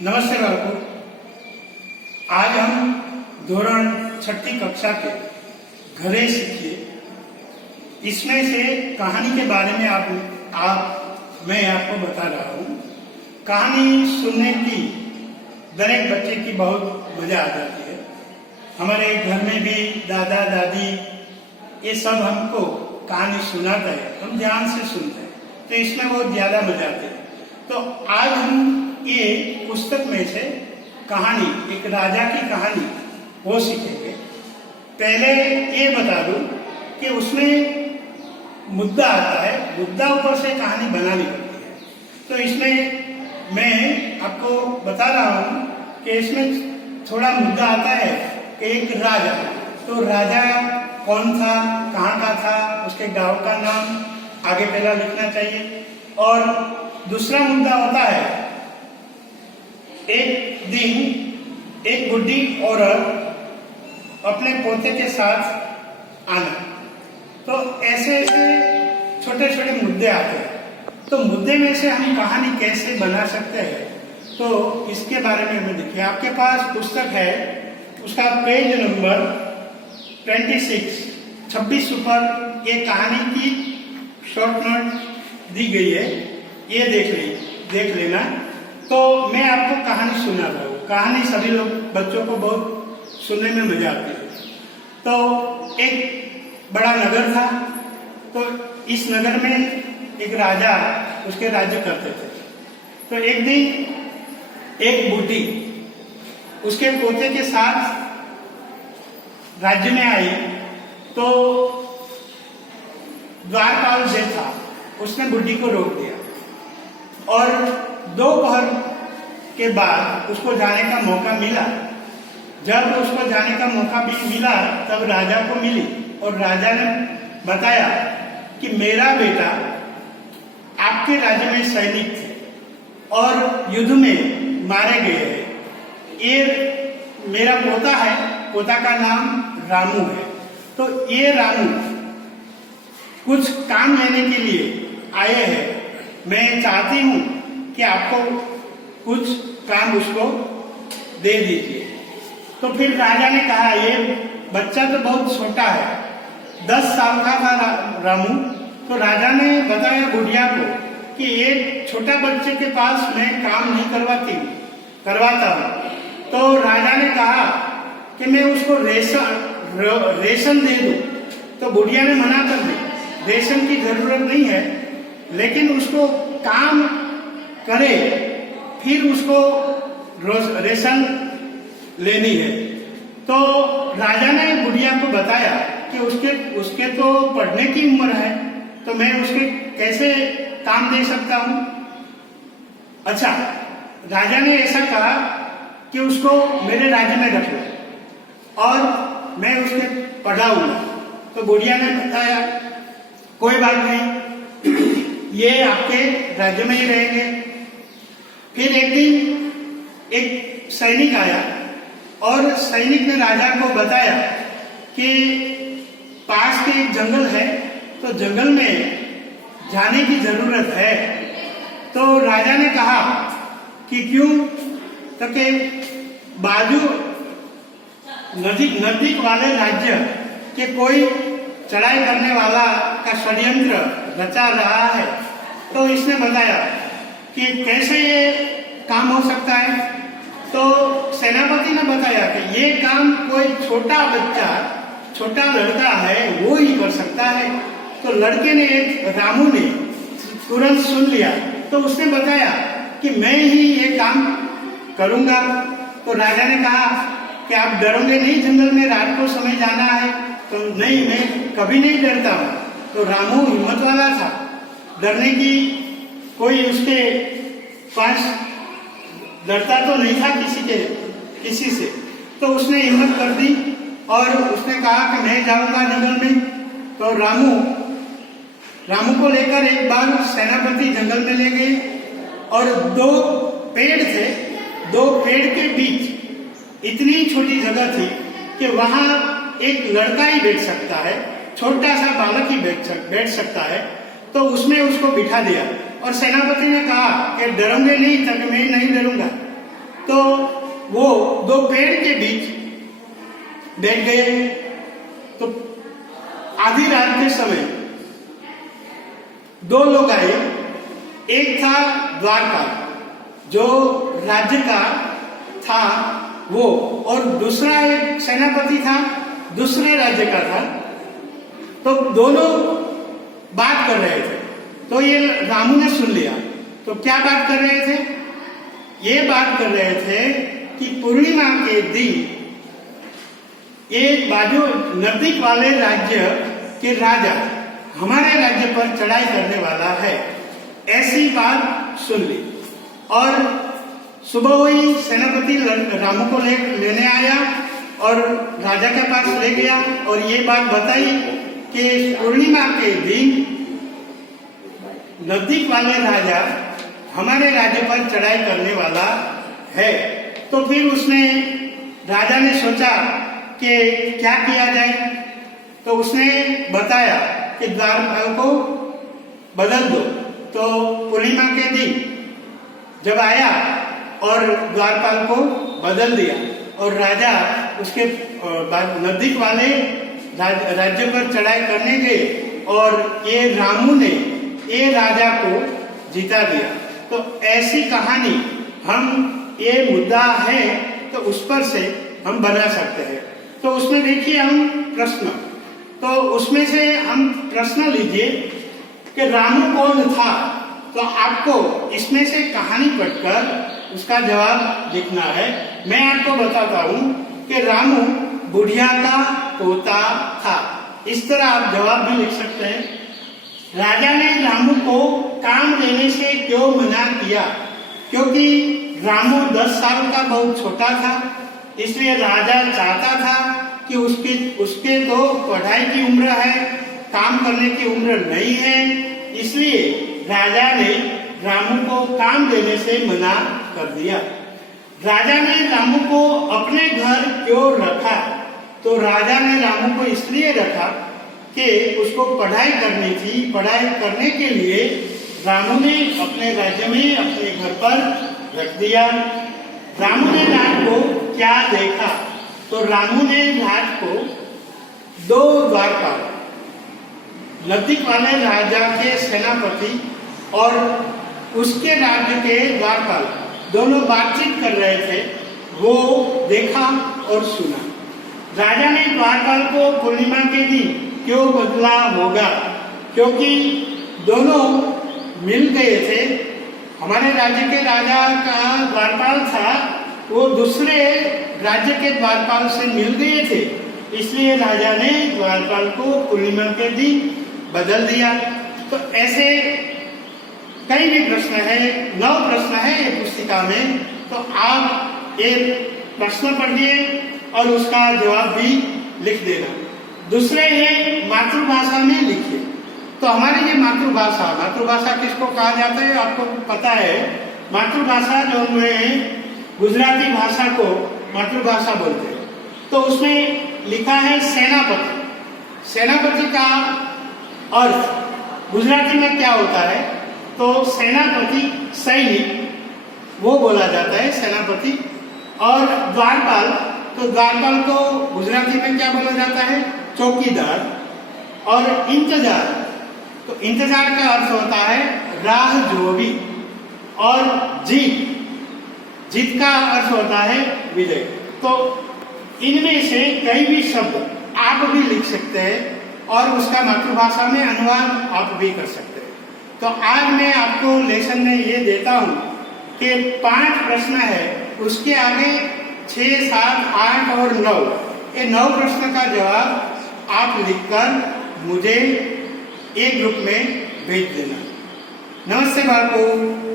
नमस्ते बालकों, आज हम धोरण 6ठी कक्षा के घरे सीखिए इसमें से कहानी के बारे में मैं आपको बता रहा हूँ। कहानी सुनने की हर एक बच्चे की बहुत मजा आ जाती है। हमारे घर में भी दादा दादी ये सब हमको कहानी सुनाता है, हम ध्यान से सुनते हैं, तो इसमें बहुत ज्यादा मजा आती है। तो आज हम ये पुस्तक में से कहानी, एक राजा की कहानी वो सीखेंगे। पहले ये बता दूं कि उसमें मुद्दा आता है, मुद्दा ऊपर से कहानी बनानी पड़ती है। तो इसमें मैं आपको बता रहा हूँ कि इसमें थोड़ा मुद्दा आता है कि एक राजा, तो राजा कौन था, कहाँ का था, उसके गांव का नाम आगे पहला लिखना चाहिए। और दूसरा मुद्दा होता है, एक दिन एक बुढ़ी औरत अपने पोते के साथ आना। तो ऐसे ऐसे छोटे छोटे मुद्दे आते हैं। तो मुद्दे में से हम कहानी कैसे बना सकते हैं, तो इसके बारे में हमें देखिए। आपके पास पुस्तक है, उसका पेज नंबर 26 ऊपर ये कहानी की शॉर्ट नोट दी गई है, ये देख लेना। तो मैं आपको कहानी सुना रहा हूँ। कहानी सभी लोग बच्चों को बहुत सुनने में मजा आती है। तो एक बड़ा नगर था, तो इस नगर में एक राजा उसके राज्य करते थे। तो एक दिन एक बूढ़ी उसके पोते के साथ राज्य में आई। तो द्वारपाल जो था उसने बुढ़ी को रोक दिया और दोपहर के बाद उसको जाने का मौका मिला। जब उसको जाने का मौका भी मिला तब राजा को मिली और राजा ने बताया कि मेरा बेटा आपके राज्य में सैनिक थे और युद्ध में मारे गए हैं। ये मेरा पोता है, पोता का नाम रामू है। तो ये रामू कुछ काम लेने के लिए आए हैं। मैं चाहती हूँ कि आपको कुछ काम उसको दे दीजिए। तो फिर राजा ने कहा, ये बच्चा तो बहुत छोटा है, 10 साल का था रामू। तो राजा ने बताया बुढ़िया को कि ये छोटा बच्चे के पास मैं काम नहीं करवाता हूँ। तो राजा ने कहा कि मैं उसको रेशन दे दूं। तो बुढ़िया ने मना कर दी, रेशन की जरूरत नहीं है, लेकिन उसको काम करे फिर उसको रेशन लेनी है। तो राजा ने बुढ़िया को बताया कि उसके तो पढ़ने की उम्र है, तो मैं उसके कैसे काम दे सकता हूँ। अच्छा, राजा ने ऐसा कहा कि उसको मेरे राज्य में रख लो और मैं उसके पढ़ाऊंगा। तो बुढ़िया ने बताया कोई बात नहीं, ये आपके राज्य में ही रहेंगे। फिर एक दिन एक सैनिक आया और सैनिक ने राजा को बताया कि पास के एक जंगल है, तो जंगल में जाने की जरूरत है। तो राजा ने कहा कि क्यों, तो कि बाजू नजदीक वाले राज्य के कोई चढ़ाई करने वाला का षड्यंत्र रचा रहा है। तो इसने बताया कि कैसे ये काम हो सकता है। तो सेनापति ने बताया कि ये काम कोई छोटा लड़का है वो ही कर सकता है। तो लड़के ने, रामू ने तुरंत सुन लिया। तो उसने बताया कि मैं ही ये काम करूंगा। तो राजा ने कहा कि आप डरोगे नहीं, जंगल में रात को समय जाना है। तो नहीं, मैं कभी नहीं डरता हूँ। तो रामू हिम्मत वाला था, डरने की कोई उसके पास डरता तो नहीं था किसी से। तो उसने हिम्मत कर दी और उसने कहा कि मैं जाऊंगा जंगल में। तो रामू को लेकर एक बार सेनापति जंगल में ले गए और 2 पेड़ थे, 2 पेड़ के बीच इतनी छोटी जगह थी कि वहां एक लड़का ही बैठ सकता है, छोटा सा बालक ही बैठ सकता है। तो उसमें उसको बिठा दिया और सेनापति ने कहा कि डरोगे नहीं, तब मैं नहीं डरूंगा। तो वो दो पेड़ के बीच बैठ गए। तो आधी रात के समय दो लोग आए। एक था द्वारपाल, जो राज्य का था वो, और दूसरा एक सेनापति था, दूसरे राज्य का था। तो दोनों बात कर रहे थे। तो ये रामू ने सुन लिया। तो क्या बात कर रहे थे? ये बात कर रहे थे कि पूर्णिमा के दिन एक बाजू नजदीक वाले राज्य के राजा हमारे राज्य पर चढ़ाई करने वाला है, ऐसी बात सुन ली। और सुबह वही सेनापति रामू को लेने आया और राजा के पास ले गया और ये बात बताई कि पूर्णिमा के दिन नजदीक वाले राजा हमारे राज्य पर चढ़ाई करने वाला है। तो फिर उसने राजा ने सोचा कि क्या किया जाए। तो उसने बताया कि द्वारपाल को बदल दो। तो पूर्णिमा के दिन जब आया और द्वारपाल को बदल दिया और राजा उसके नजदीक वाले राज्य पर चढ़ाई करने गए और ये रामू ने ये राजा को जीता दिया। तो ऐसी कहानी हम, ये मुद्दा है तो उस पर से हम बना सकते हैं। तो उसमें देखिए हम प्रश्न, तो उसमें से हम प्रश्न लीजिए कि रामू कौन था। तो आपको इसमें से कहानी पढ़कर उसका जवाब लिखना है। मैं आपको बताता हूं कि रामू बुढ़िया का पोता था। इस तरह आप जवाब भी लिख सकते हैं। राजा ने रामू को काम देने से क्यों मना किया? क्योंकि रामू 10 साल का बहुत छोटा था, इसलिए राजा चाहता था कि उसके तो पढ़ाई की उम्र है, काम करने की उम्र नहीं है। इसलिए राजा ने रामू को काम देने से मना कर दिया। राजा ने रामू को अपने घर क्यों रखा? तो राजा ने रामू को इसलिए रखा कि उसको पढ़ाई करनी थी। पढ़ाई करने के लिए रामू ने अपने राज्य में अपने घर पर रख दिया। रामू ने रात को क्या देखा? तो रामू ने रात को दो द्वारपाल, नजदीक वाले राजा के सेनापति और उसके राज्य के द्वारपाल दोनों बातचीत कर रहे थे, वो देखा और सुना। राजा ने द्वारपाल को पूर्णिमा के दिन क्यों बदला होगा? क्योंकि दोनों मिल गए थे। हमारे राज्य के राजा का द्वारपाल था, वो दूसरे राज्य के द्वारपाल से मिल गए थे, इसलिए राजा ने द्वारपाल को पूर्णिमा के दिन बदल दिया। तो ऐसे कई भी प्रश्न है, 9 प्रश्न है ये पुस्तिका में। तो आप ये प्रश्न पढ़िए और उसका जवाब भी लिख देना। दूसरे है मातृभाषा में लिखिए। तो हमारी ये मातृभाषा किसको कहा जाता है आपको पता है। मातृभाषा जो में गुजराती भाषा को मातृभाषा बोलते हैं। तो उसमें लिखा है सेनापति। सेनापति का अर्थ गुजराती में क्या होता है? तो सेनापति सैनिक, वो बोला जाता है सेनापति। और द्वारपाल, तो द्वारपाल को गुजराती में क्या बोला जाता है? चौकीदार। और इंतजार, तो इंतजार का अर्थ होता है राह जोवी। और जीत का अर्थ होता है विजय। तो इनमें से कई भी शब्द आप भी लिख सकते हैं और उसका मातृभाषा में अनुवाद आप भी कर सकते हैं। तो आज मैं आपको लेसन में ये देता हूँ कि 5 प्रश्न है, उसके आगे 6, 7, 8 और 9, ये 9 प्रश्न का जवाब आप लिखकर मुझे एक ग्रुप में भेज देना। नमस्ते बालकों।